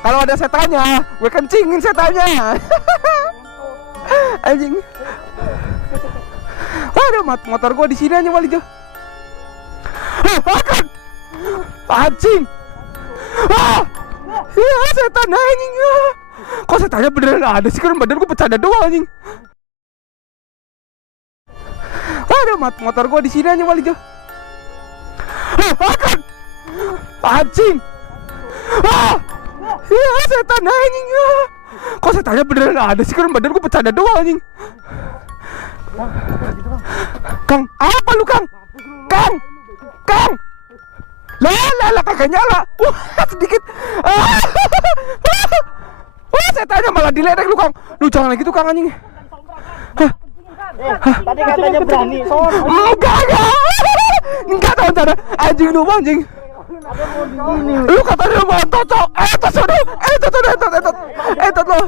Kalau ada setannya, gue kencingin setannya. Anjing. Waduh, motor gue di sini aja wali Jo. Makan. Anjing. Iya setan anjing. Kok setannya beneran ada sih, kan badan gue bercanda doang anjing. Waduh, motor gue di sini aja wali Jo. Makan. Anjing. Iya setan anjing. Kok setannya beneran ada sih, kan badan gue bercanda doang anjing. Kang, apa lu Kang? Kang. Lah kagak nyala. Sedikit. Setannya malah diledek lu Kang. Lu jangan gitu Kang anjing. Tadi katanya berani, son. Enggak tahu cara anjing lu anjing. Lu katanya mau cocok. Etot lo.